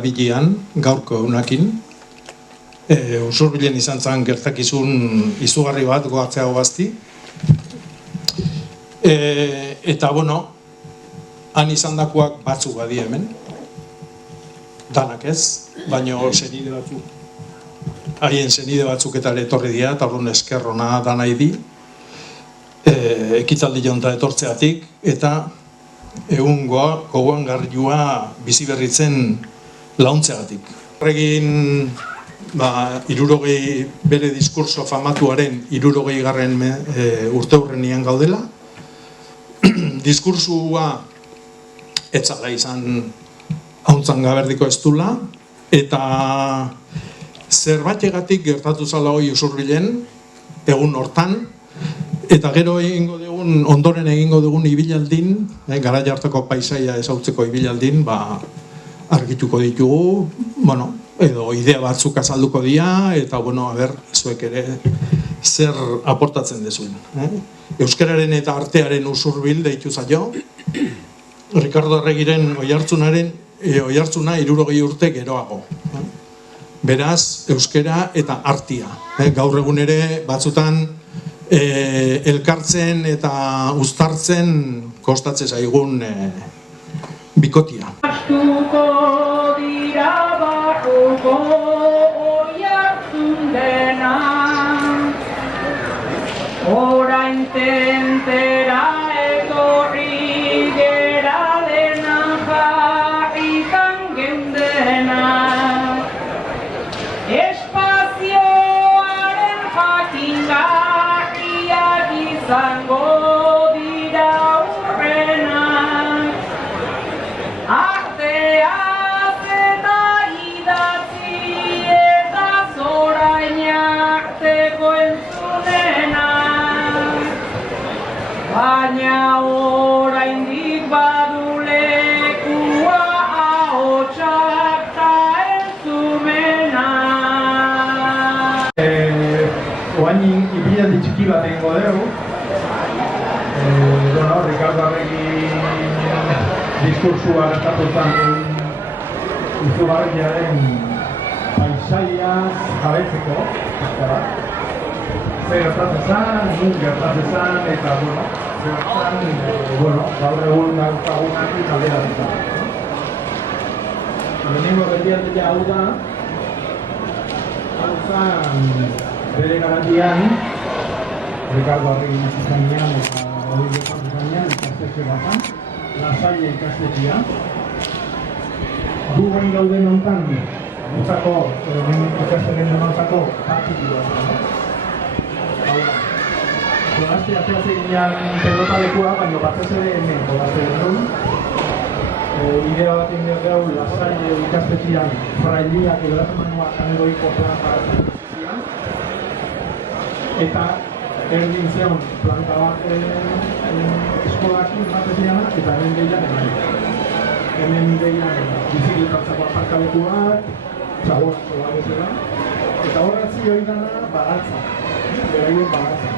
Bilean, gaurko egunakin, Usurbilen izan zen gertakizun izugarri bat goatzeago gazti. Eta, han izan dakoak batzuk badi hemen, danak ez, baina senide batzuk, haien senide batzuk eta etorri dira, eta orduan eskerrona danai di, ekitaldi jonta etortzeatik, eta egun gogoan garriua bizi berritzen launtzeagatik. Horregin, 60 bere diskurso famatuaren 60. Urteurrenian gaudela. Diskursua etzala izan hauntzan gaberdiko ez dula, eta zerbaitegatik gertatu zala hoi Usurbilen, egun hortan, eta gero ondoren egingo dugun ibilaldin, garai hartako paisaia ezautzeko ibilaldin, argituko ditugu, edo idea batzuk azalduko dira, eta, zuek ere zer aportatzen dezuen. Euskararen eta artearen Usurbil deitu zaio, Ricardo Arregiren oihartzuna 60 urte geroago. Beraz, euskara eta artia. Gaur egun ere batzutan elkartzen eta uztartzen kostatzen zaigun bikotia. Astuko dira barruko oihartzun dena, orain tentera etorri gera dena jarritan geundena. Espazioaren jakingarriak izango dira urrenak, arteaz eta idatzi eta zorain arteko entzunenak, baina oraindik badu lekua ahotsak ta entzumenak. Oain ipilaldi txiki bat egingo dugu. Ricardo Arregin diskursua gertatutan izugarriaren paisaia jabetzeko. Zer gertatzen zen, nun gertatzen zen, eta gaur egun daukagunakin alderatzen. Lehenengo geldialdia hau da, bere garantian, Ricardo Arregin izanean eta hori izanean, ikastetxe batan, Lasalle ikastetxea. Gu gain gauden hontan, ikasteren denontzako partiki bat. Jolazte ateatzen ginean pelotalekua, baina batez ere hemen jolazte duen. Idea bat egin dugu Lasalle ikastetxean frailiak edoratmanua kaneroiko planta hartzen. Eta erdin zeon planta bat eskolakin bat ezean, eta hemen behian eman. Hemen behian bizikletartzako aparkalekuak, txaborazko bat ezera. Eta horretzi hori dana baratza, beraien baratza.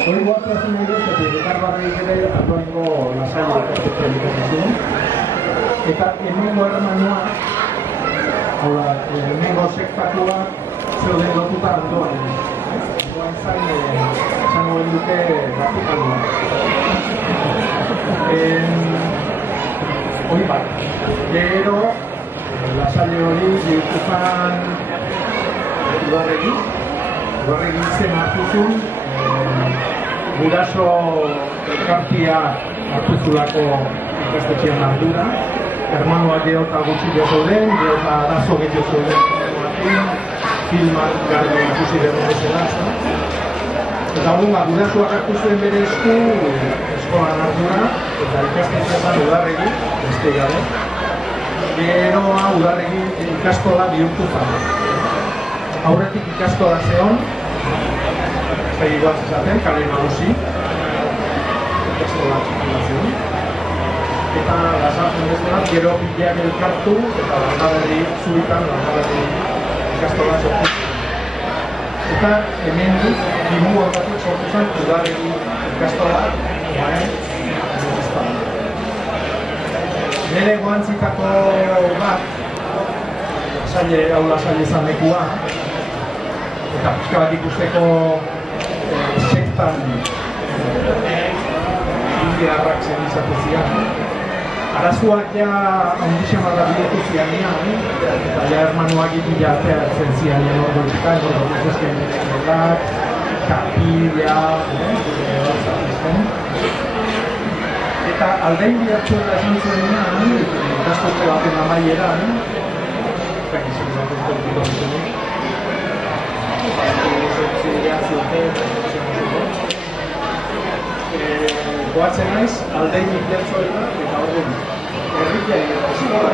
Hori goatzen nahi dut, eta Ricardo Arregin ere atuango Lasalle ikastetxean ikatzen. Eta hemengo hermanua, hemengo sektatua zeuden lotuta ondoan. Ondoan zain, zango duke Vatikanoa. Hori bat. Gero, Lasalle hori bihurtuzan Udarregin zen hartuzun, guraso elkartia hartuzulako ikastetxean ardura. Hermanoak gero eta gutxi zeuden, gero eta arazo gehiago zeuden filmak garbi ikusi berri bezala. Eta gurasoak hartu zuen bere esku eskolan ardura, eta ikastetxean Udarregin, beste gabe. Gero Udarregin ikastola bihurtu zen. Aurretik ikastola zeon, zai igual zezaten, kale nagusi, ikastola txikulazion. Eta lasartzen bezala, gero bideak elkartu, eta Landaberri zubitan, Landaberri ikastola sortu. Eta hemen dut, limu hortatik sortu zen, Udarregin ikastola, Nire goantzitako bat, aula saile izan lekua, eta pixka bat ikusteko sektan indiarrak zen izate zian. Arazoak ja ondixamarra bidetu zianean, eta ja hermanuak iti ja ateatzen zianean ordoetika, ordoetzezken eskodak, kapila, eta aldein bidatzuela esan zuenean, ikasturte baten amaieran, goatzen naiz, aldein bidatzuela, eta orduan, herrikia eskola,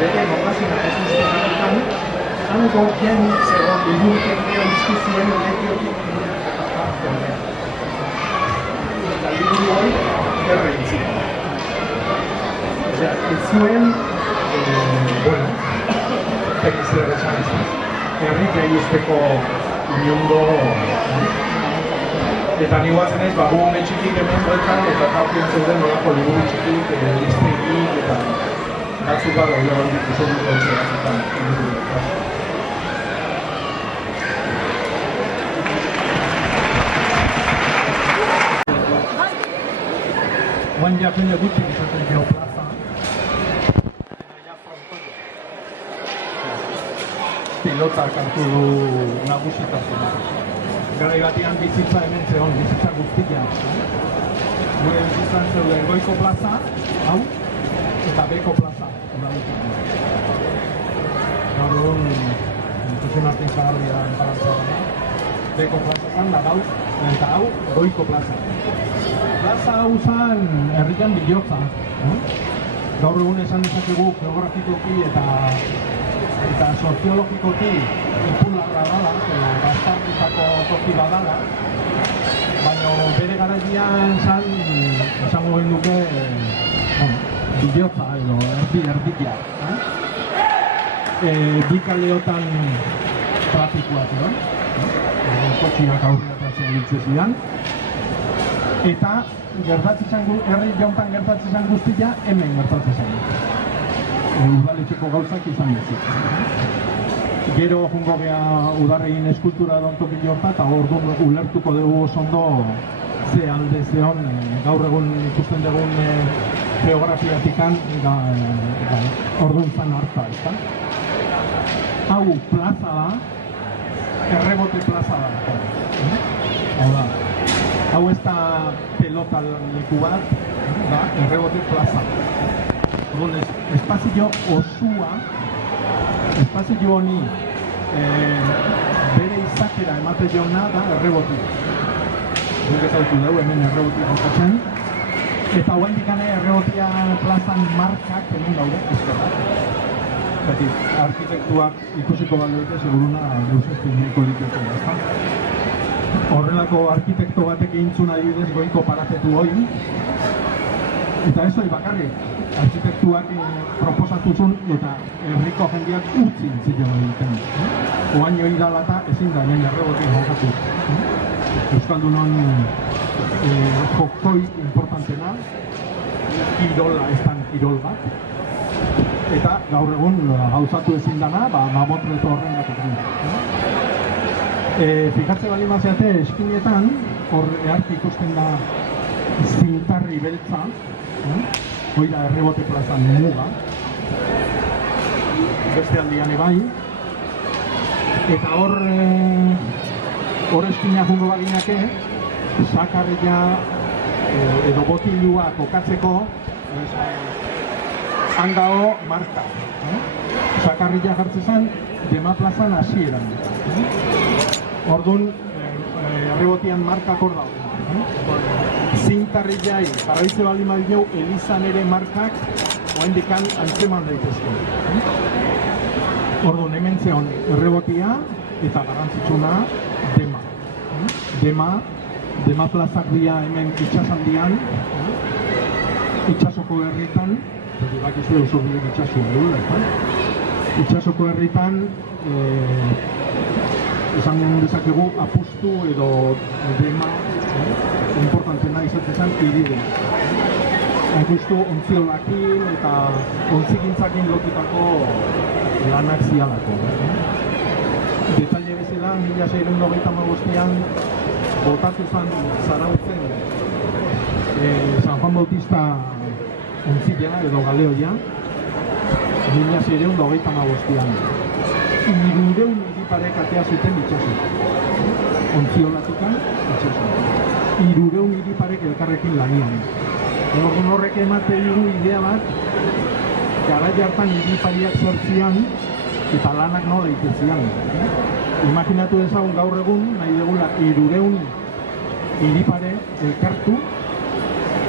bere normazioak ez ustetan, hango gen zegoen ilurken gero izkizien legiotik eta liburu hori erreitzik. Osea, ez zuen, bueno, zer esan izan, herrikia usteko inungo, eta ni guatzen ez, gu ume txikik hemen bueltan, eta taupien zeuden nolako liburu txikik, listegik, eta batzuk bat hori hori izan dut hori batzutan. Guan ja jende gutxik izaten geoplaza, ja frontoia. Pilotak hartu du nagusitasuna. Garai batean bizitza hemen zegoen, bizitza guztia. Gure bizitzan zeuden goiko plaza, hau, eta beko plaza. Gaur egun, entzuzen artein zagarria enparantzua da. Beko plaza zan da, eta hau, goiko plaza. Plaza hau zan herrikan bilotza. Gaur egun esan dezakegu geografikoki eta soziologikoki ipularra dala, bastartutako toki badala, baina bere garaian zan, esango behin duke, bilotza edo erdikia. Bi kaleotan trafikoak edo, kotxiak aurreatzen segitzen zidan, eta herri jontan gertatzen zan guztia hemen gertatzen zan. Udaletxeko gauzak izan bezik. Gero jungo geha udarregin eskultura dontoki jorta, eta orduan ulertuko dugu oso ondo ze alde zeon gaur egun ikusten dugun geografiatikan orduan zan harta, ezta? Hau plaza da, errebote plaza da. Hau da, hau ez da pelota leku bat, da, errebote plaza. Orduan, espazio osua, espazio honi bere izakera emate jona da errebotik. Guk ezautu dugu hemen errebotik jokatzen. Eta hauen dikane errebotia plazan markak hemen daude ezkerrak. Zati, arkitektuak ikusiko balduete seguruna gauzezten nahiko dituko da. Horrelako arkitekto batek egintzun adibidez goiko parapetu hori. Eta ez hori bakarrik, arkitektuak proposatuzun eta herriko jendeak utzin zilean egiten. Oain hori dala eta ezin da hemen errebotik jokatu. Euskaldunon jokoi importantena, kirola ez dan kirol bat. Eta gaur egun gauzatu ezin dana, mamotreto horren gatetan. Fijartze bali mazeate, eskinetan, hor eharki ikusten da zintarri beltza, hoi da errebote plazan muga, beste aldian ebai, eta hor eskina jungo baginake, sakarria edo botilua kokatzeko, handao marka. Sakarria jartzezan, dema plazan hasieran. Orduan, errebotian markak hor daude. Zintarri jai, jarraitze baldin badineu, elizan ere markak oaindikan antzeman daitezke. Orduan, hemen zeon errebotia eta garrantzitsuna dema plazak dira hemen itxasandian, itxasoko herritan, eta bakizu oso bilen itxasua dugu, itxasoko herritan, esan dezakegu apustu edo dema importantena izatzen zen iride. justu ontziolakin eta ontzigintzakin lotutako lanak zialako. Detaile bezala, 1695an botatu zen Zarautzen San Juan Bautista ontzilea edo galeoia 1695an. 300 iriparek atea zuten itxasoz. Ontziolatukan itxasoz. 300 iriparek elkarrekin lanian. Orduan horrek ematen digu idea bat, garai hartan iripariak sortzian eta lanak nola itezian. Imaginatu dezagun gaur egun, nahi dugula 300 iripare elkartu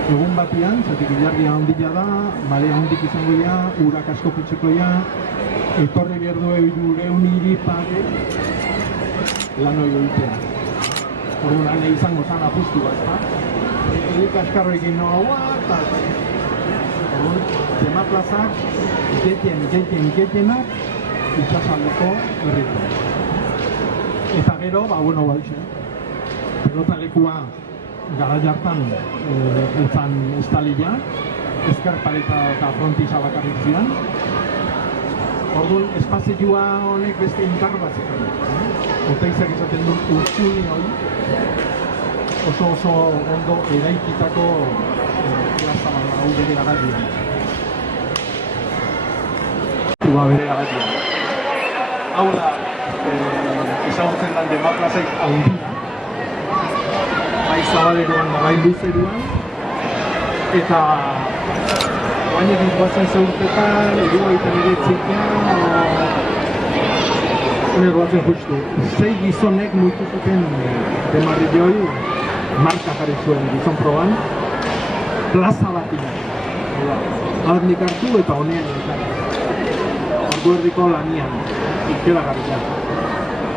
egun batian, zatik ilargia handia da, marea handik izango ja, urak asko putzeko ja, etorri behar du 300 iripare lan hori egitea. Orduan ane izango zan apustu bat, edik askarro egin noa, eta Dema plazak getienak itxasaldeko herriko. Eta gero, pelota lekua garai hartan etzan estalila, ezker pareta eta frontiza bakarrik zian. Orduan, espazioa honek beste indar bat zekan. Oteizak izaten du urtsuni hori, oso ondo eraikitako plaza hau bere garaian. Bere garaian. Hau da, ezagutzen den Dema plazaik handia. Bai zabaleruan da bai luzeruan. Eta baina egin zeurtetan, edo egiten eretzikian, eroatzen justu. 6 gizonek muitu zuten Demarri hori marka jarri zuen gizon proban, plaza bat ina. Adnik hartu eta honean egiten. Ordu erdiko lanian, ikelagarria.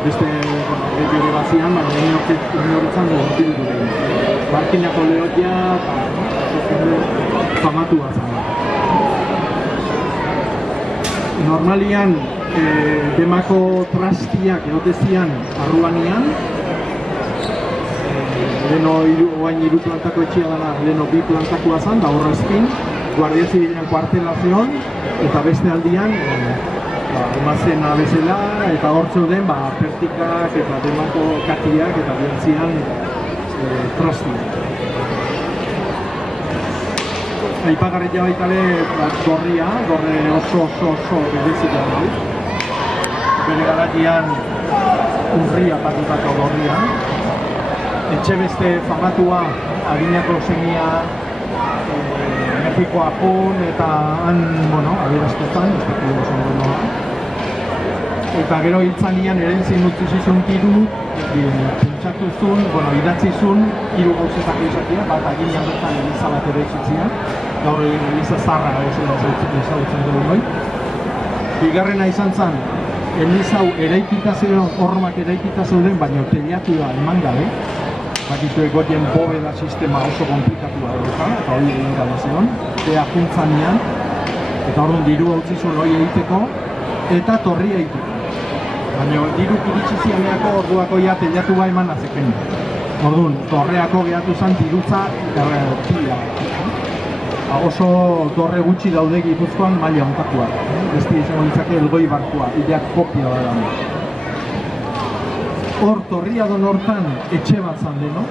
Beste, gehi hori bazian, baina inoritzan gortilu duen. Barkinako lehotia eta famatu bat zan. Normalian, Demako trastiak egotezian arruanian, leheno oain 3 plantako etxea dela, leheno 2 plantakoa zan, da horrezkin, Guardia Zibilen kuartelazion, eta beste aldian, emazena bezala, eta hor zeuden, pertikak eta Demako katiak eta bentzian trastiak. Aipagarria baitale gorria, gorre oso berezia da. Bere garaian urria patutako gorria. Etxe beste famatua adinako semia Mexiko apun eta han, abieraztetan, eta gero hiltzanian erentzien utzi zizun tiru, pentsatu zuen, idatzi zuen, 3 gauzetako izatea, bat aginean bertan eliza bat ere izatzea, gaur egin eliza zarra ezagutzen dugu noi. Bigarrena izan zen, eliza hau eraikita zeuden, hormak eraikita zeuden, baina teilatua eman gabe, bakitu egotien bóveda sistema oso komplikatua dauka, eta hori egin gabe zeon, ea juntzanean, eta orduan diru utzi zuen hori egiteko, eta torria egiteko. Baina diru iritsi zianeako orduako ja teilatua eman azeken. Orduan, torreako gehatu zen dirutza pila. Oso torre gutxi daude Gipuzkoan maila hontakoak. Beste izango ditzake Elgoi barkua, ideak kopia da. Hor, torriadon hortan etxe bat zan deno,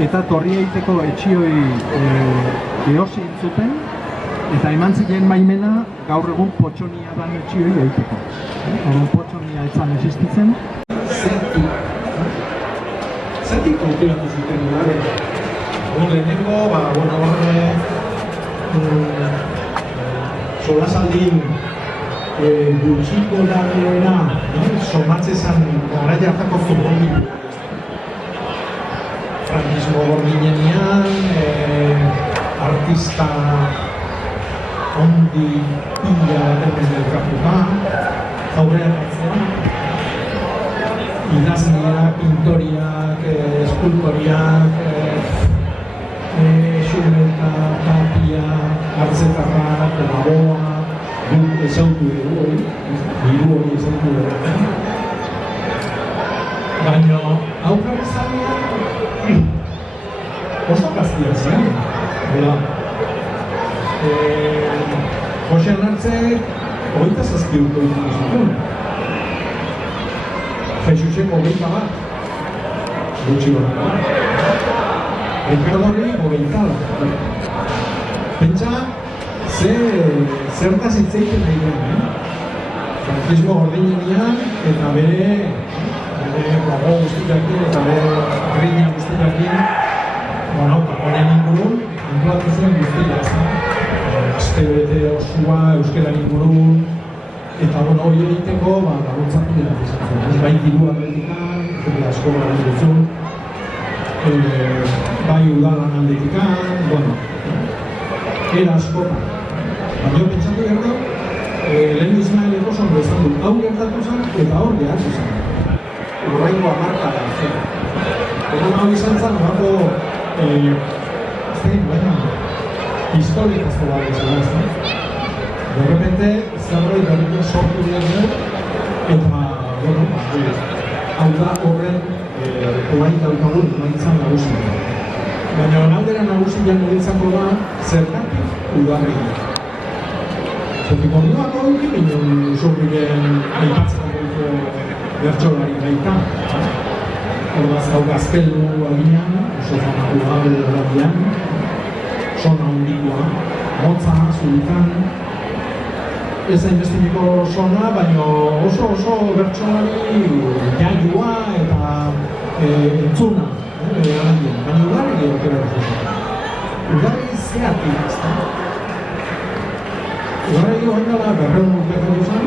eta torria egiteko etxioi ehosi zuten, eta eman ziren maimena gaur egun potxonia dan etxioi egiteko. Horren potxonia etzan existitzen. Zertik konturatu zuten gure? Lehenengo, horre solasaldin gutxiko dagoena somatzezan garai hartako futboli. Frankismo gordinean, artista ondi pila baten elkartuta, aurrean hartzean, idazniak, pintoriak, eskultoriak, Xurmeta, Tapia, Artzetarrak, Laboa, guk ezautu dugu hori, hiru hori ezautu dugu. Baina, aurkar ezanean, oso gaztia zian. Jose Nartzek 27 urte ditu zituen. Jesusek 21. Gutxi gora. Ricardori 20. Pentsa, zertaz hitz egiten nahi duen, Frankismo gordinean eta bere gogo guztiakin eta bere grina guztiakin honen ingurun antolatu zuen guztia, aste bete osua euskeran ingurun eta hori egiteko laguntzatu dira izan zen. Bai diru aldetikan, jende asko gara duzun, bai udalan aldetikan, era askotan. Baina pentsatu behar da, lehen Ismaeleko zondo esan du, hau gertatu zen eta hor gertatu zen. Horrengo amarka da zen. Egun hau izan zen, pistoletazko bat izan zen. De repente, zerbait berriko sortu dira eta, hau da horren oain daukagun maitzan nagusia. Baina naldera nagusia norentzako da zergatik udarregia. Zertikordioak hori ginen zurbiren aipatzeko bertsolari baita. Horbaz hau gazteldu aginan, oso famatua berdian, sona hondikoa, motza, zuritan, ez hainbestineko sona, baina oso bertsolari jaioa eta entzuna, baina udarri aukera dut. Udarri zeatik, ez da? Udarri joan dela berreun urteko duzan,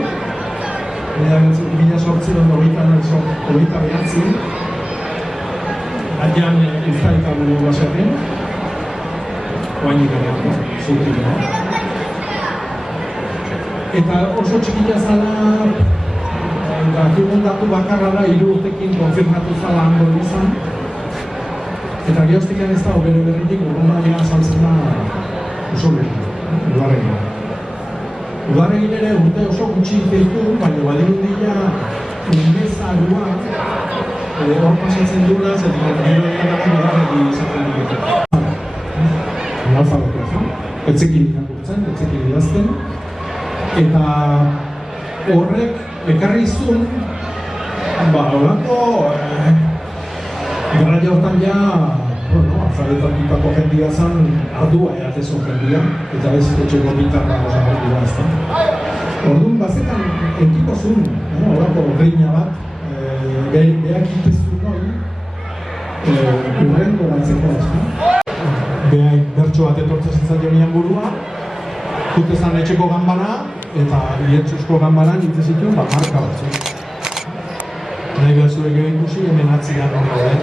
mila sortziron hogeita behatzi, adian Uztaika buru baserrin, oainik ere, zurtik eta oso txikila zala, datu bakarra da, 3 urtekin konfirmatu zala hango izan, eta gehoztikan ez da, bere berritik urrunaia saltzen da oso berri, udarregia. Udarregin ere urte oso gutxi ditu, baina badirudila unezarua hor pasatzen duela, zetik gero egin udarregi izaten ditu. Analfabetua zen, etzekin irakurtzen, etzekin idazten, eta horrek ekarri zuen, horako garraia hortan ja, alfabetatutako jendia zen ardua eratezun jendia, eta ez etxeko bitarra osagotua ez da. Orduan, bazetan ekipo zuen, horako grina bat, behak ikizun hori, urrengo batzeko ez da. Behak bertso bat etortzen zitzaio nian burua, jutezan etxeko ganbara, eta ietzuzko ganbaran intzizituen marka batzuk. Nahi behar zuek ikusi, hemen atzian hori gaude.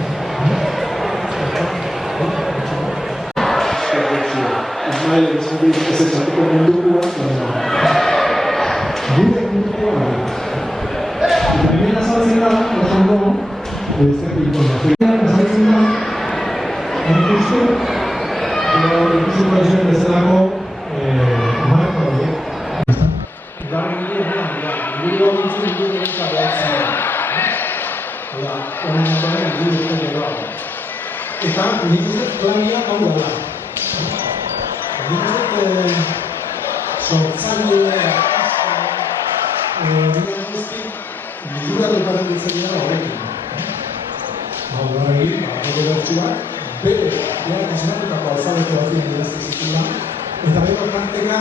Ismael ez ezateko mundukua, gure mundukua. Eta hemen azaltzen da, osango, zerriko azaltzen da, ikustu baizuen bezalako marka horiek. Darri gure horitzen gure eta behatzen da. Honen ondoren gure eta eta nik uste plania hau da. Nik uste sortzaile dira guzti jura dukaren ditzen dira horrekin. Hau da egin, hau bertsuak, bere behar izanatutako alfabeto batien idazte zitula, eta bero karteka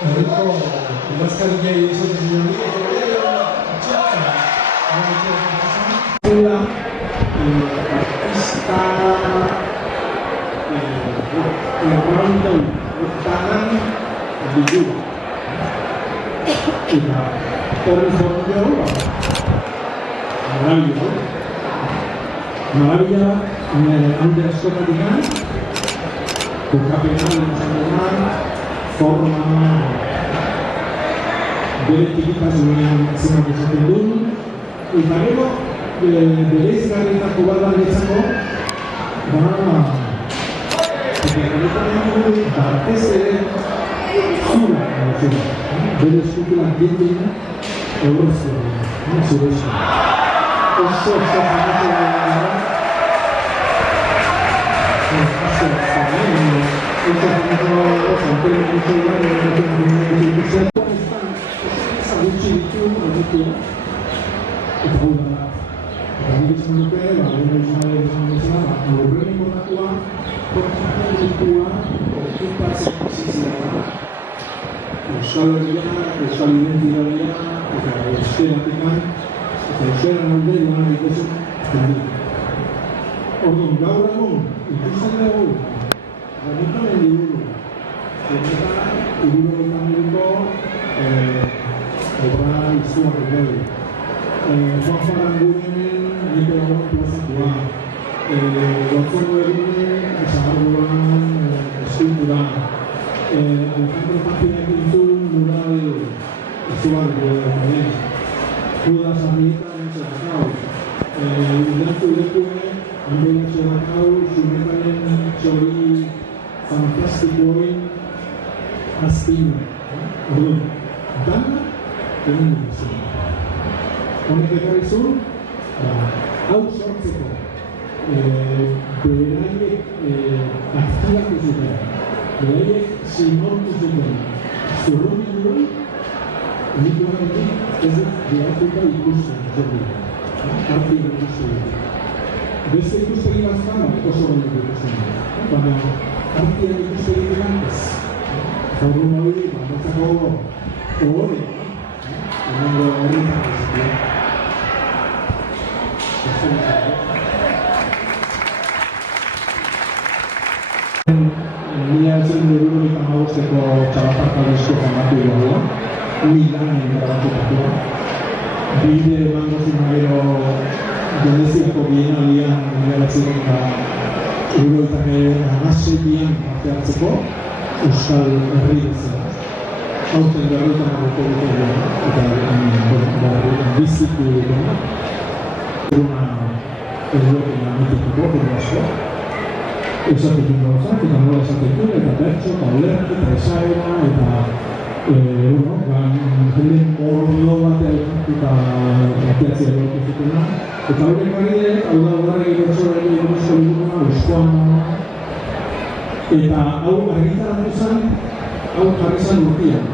horreko idazkari gehi izaten ziren dira, eta bere artista errandom urtaran bidura. Eta horren zorteo, Maravilla, ante askotatik kokapenan izan forma bere tikitasunean zimak izaten duen, eta gero bere izgarretako bat da netzako batez ere zura bere zutuak diendina horrezko zure oso zamatea oso zamatea Euskal Herria, Euskal Identitatea, eta euskeratekan, eta euskaran alde lan egitezen zendik. Orduan, gaur egun, ikusten dugu, radikalen liburu, eta hirurogeita hamaruko obra izugarri dugu. Juan Farangurenen Niko Lagoa plazatua, Gonzalo Eginen, Zagarbuan, eskultura, Alejandro Martínez Pintu mural izugarri dugu. Judas Arrieta entzakau, Ilantu Lekue, Andela Txerakau, Zumetaren txori fantastikoen azpina. Orduan, dana egin dugu. Honek ekarri zuen, hau sortzeko, beraiek aktibatu zuten, beraiek sinortu zuten, zurroni duen, nik horretik ez dut behartuta ikusten zerri, arti ikusten. Beste ikustegi bazkan, oso gaitu ikusten. Baina artiak ikustegi duen ez. Zaurun hori, batzako ohore, emango horretak ez. Mila etzen dururogeita hamabosteko txalaparta disko famatu dugu, Milanen grabatukatua. Bide emango zinagero Veneziako bienalian mila hirurogeita hamaseian parte hartzeko Euskal Herri bezala. Aurten berrogeita hamabost urte eta bizitu duguna. Una egoera mitikoa asko. Esatekin gauzak, eta nola esatekin, eta bertso, eta olerki, eta esaera, eta jende ordo bat elkartuta bateatzea lortu zutena. Eta horrek barri, hau da horrek bertsoari buruzko liburu euskoan. Eta hau argitaratu zen, hau jarri zen urtean.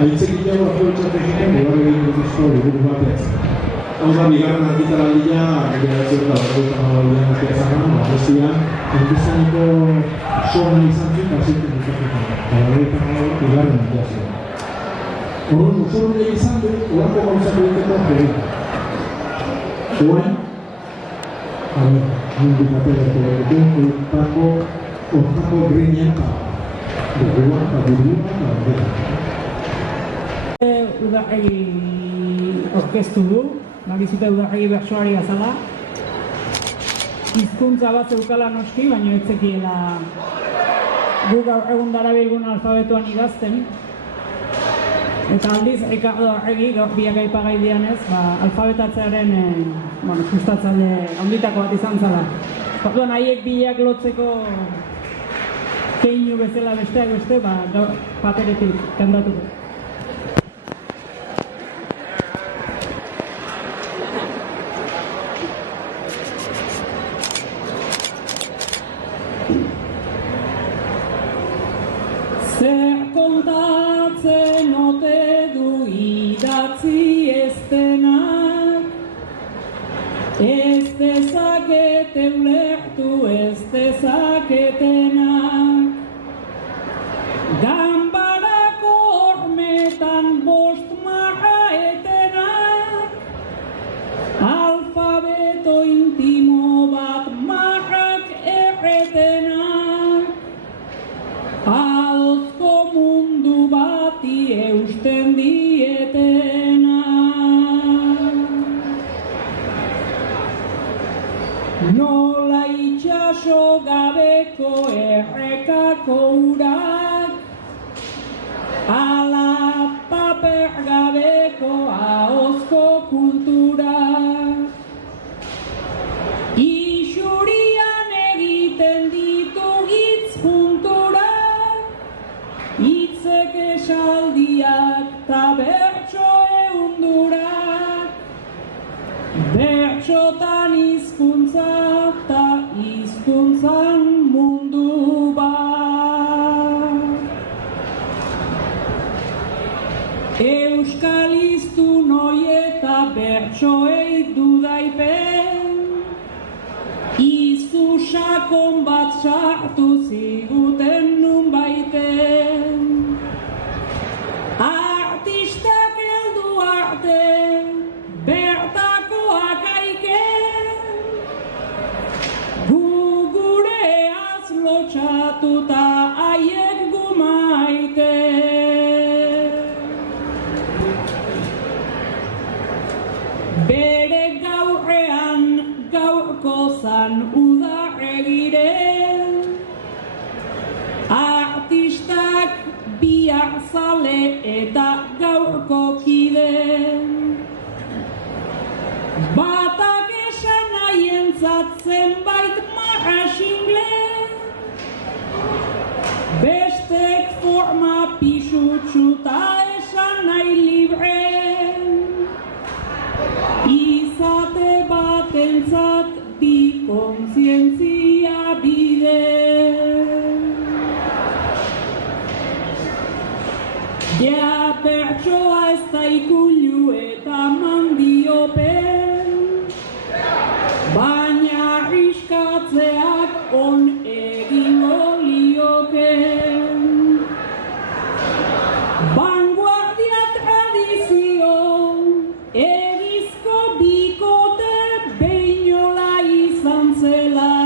Aitzeki jau aprobetxatu zuten, horrek buruzko liburu bateatzea. Hau da, bigarren argitaraldia, beratzen eta berrogeita hamabian ateatzen, abestian, Endizaneko soan izan zuen, basiten dutatzen. Eta berrogeita hamabian bigarren ateatzen. Horren, usorun izan du, horako gauzak egiteko jeri. Oen, nindikate berko hortako griñaka, berruan, eta burruan, eta berruan. Udarregi orkestu du. Bagizute Udarregi bertsoari azala. Hizkuntza bat zeukala noski, baina ez zekiela gu gaur egun darabilgun alfabetuan idazten. Eta aldiz, Ricardo Arregi, gaur biak aipagai dianez, alfabetatzearen sustatzaile handitako bat izan zala. Orduan, haiek biak lotzeko keinu bezala besteak beste, gaur paperetik kantatuko. Zer kontatzen ote du idatzi ez denak, ez dezakete ulertu ez dezaketenak. Ganbarako hormetan bost marra etenak, alfabeto intimo bat marrak erretenak. Ahozko mundu bati eusten dietena. Nola itxaso gabeko errekako urak, ala paper gabeko ahozko kulturak. Isurian egiten ditu hitz junturak, hitzek esaldiak ta bertso ehundurak, bertsotan hizkuntza. 「 hizkuntza ta hizkuntzan mundu bat. mundu bat. Euskal hiztun hoi eta bertsoei dudaipen, izu sakon bat sartu ziguten nun baiten. Artistak heldu arte, bertakoak aiken, gu gureaz lotxatuta haiek gu maiten. Bere gaurrean gaurko zan uda egiren, artistak bihar zale eta gaurko kiden. Batak esan nahientzat zenbait marras ingle, bestek forma pisutsuta esan nahi libre. Izate batentzat bi kontzientzia bide. Ja pertsoa ez da ikulu eta mandiopen, baina arriskatzeak on egingo lioken. Vanguardia tradizio, egizko bikote beinola izan zela,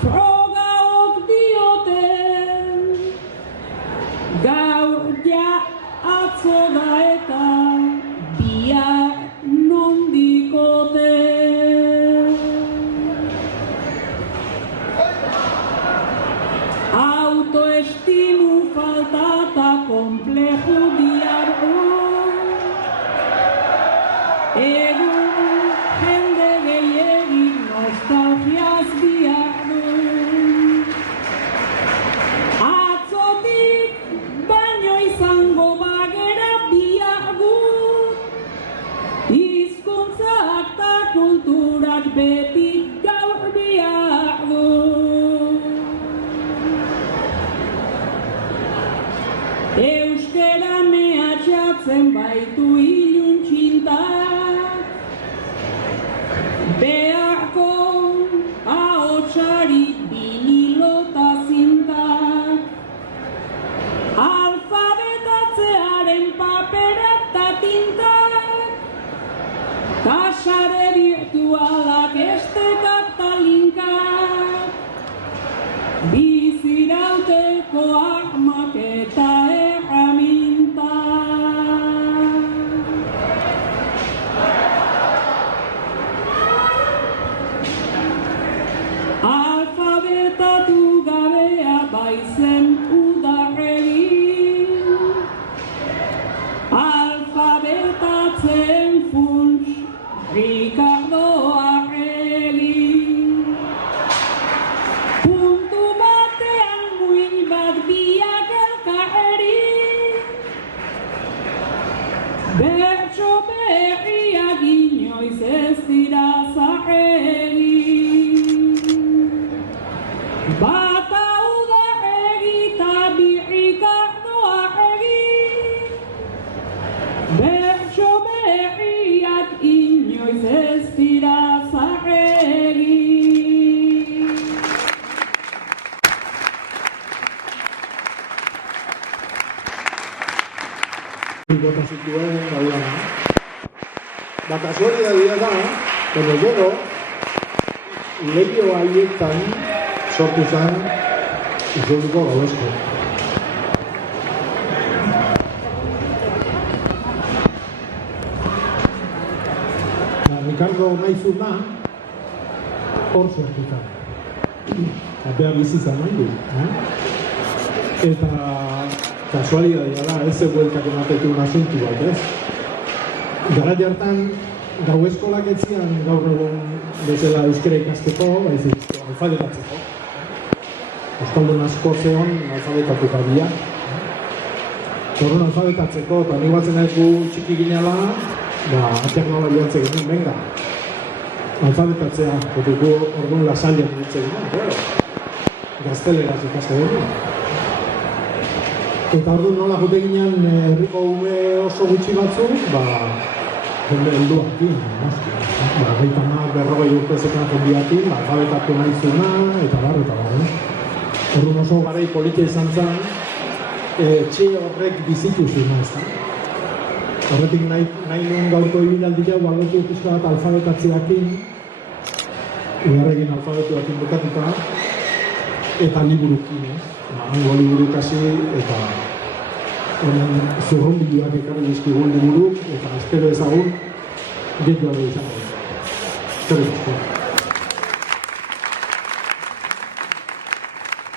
frogaok dioten, gaur ja atzo da eta bihar nondikote. Autoestimu falta eta kompleju diardu, egun jende gehiagik nostalgiaz biardu. Atzotik baino izango bagera biargu, hizkuntzak ta kulturak beti gaur biardu. Euskera mehatxatzen baitu iluntxintak, beharko ahotsari binilota zintak, alfabetatzearen paperak ta tintak, kasare virtualak estekak ta linkak, bizirauteko armak eta erramintak. Alfabetatu gabea baizen udarregin, alfabetatzen funts Ricardo Arregin. Puntu batean muin bat biak elkarrerin, bertso berriak inoiz ez dira zarregin. Bata udarregi eta bi Ricardo Arregin, bertso berriak inoiz ez dira zarregin. Bota zituen gaudana. Kasualitatea da, baina gero, lehio haietan sortu zen Isolduko Gauesko. Ricardo Maizuna hor sortu zen. Apea bizi zen nahi du. Eta kasualitatea da, ez bueltak ematetu un asuntu bat, ez? Gara jartan, gau eskolak etzian gaur egun bezala euskera ikasteko, baizik alfabetatzeko. Euskaldun asko zeon alfabetatuta dira. Horren alfabetatzeko, eta nik batzen gu txiki ginela, ateak nola joatzen genuen, venga. Alfabetatzea, kotuko orduan lasailean ditzen genuen, gazteleraz ikaste genuen. Eta ordu nola jute ginen herriko ume oso gutxi batzuk, jende helduakin, noski. Gaitamak 40 urte zekan jendiakin, alfabetatu nahi zuna, eta bar. Orduan oso garai politia izan zen, etxe horrek bizitu zuna, ez da? Horretik nahi nuen gaurko ibilaldia, balgotu pixka bat alfabetatzeakin, udarrekin alfabetatuakin bukatuta, eta liburukin, ez? Hango liburuk hasi, eta honen zurrunbiluak ekarri dizkigun liburuk, eta espero ezagun, gehiago izango. Eskerrik asko.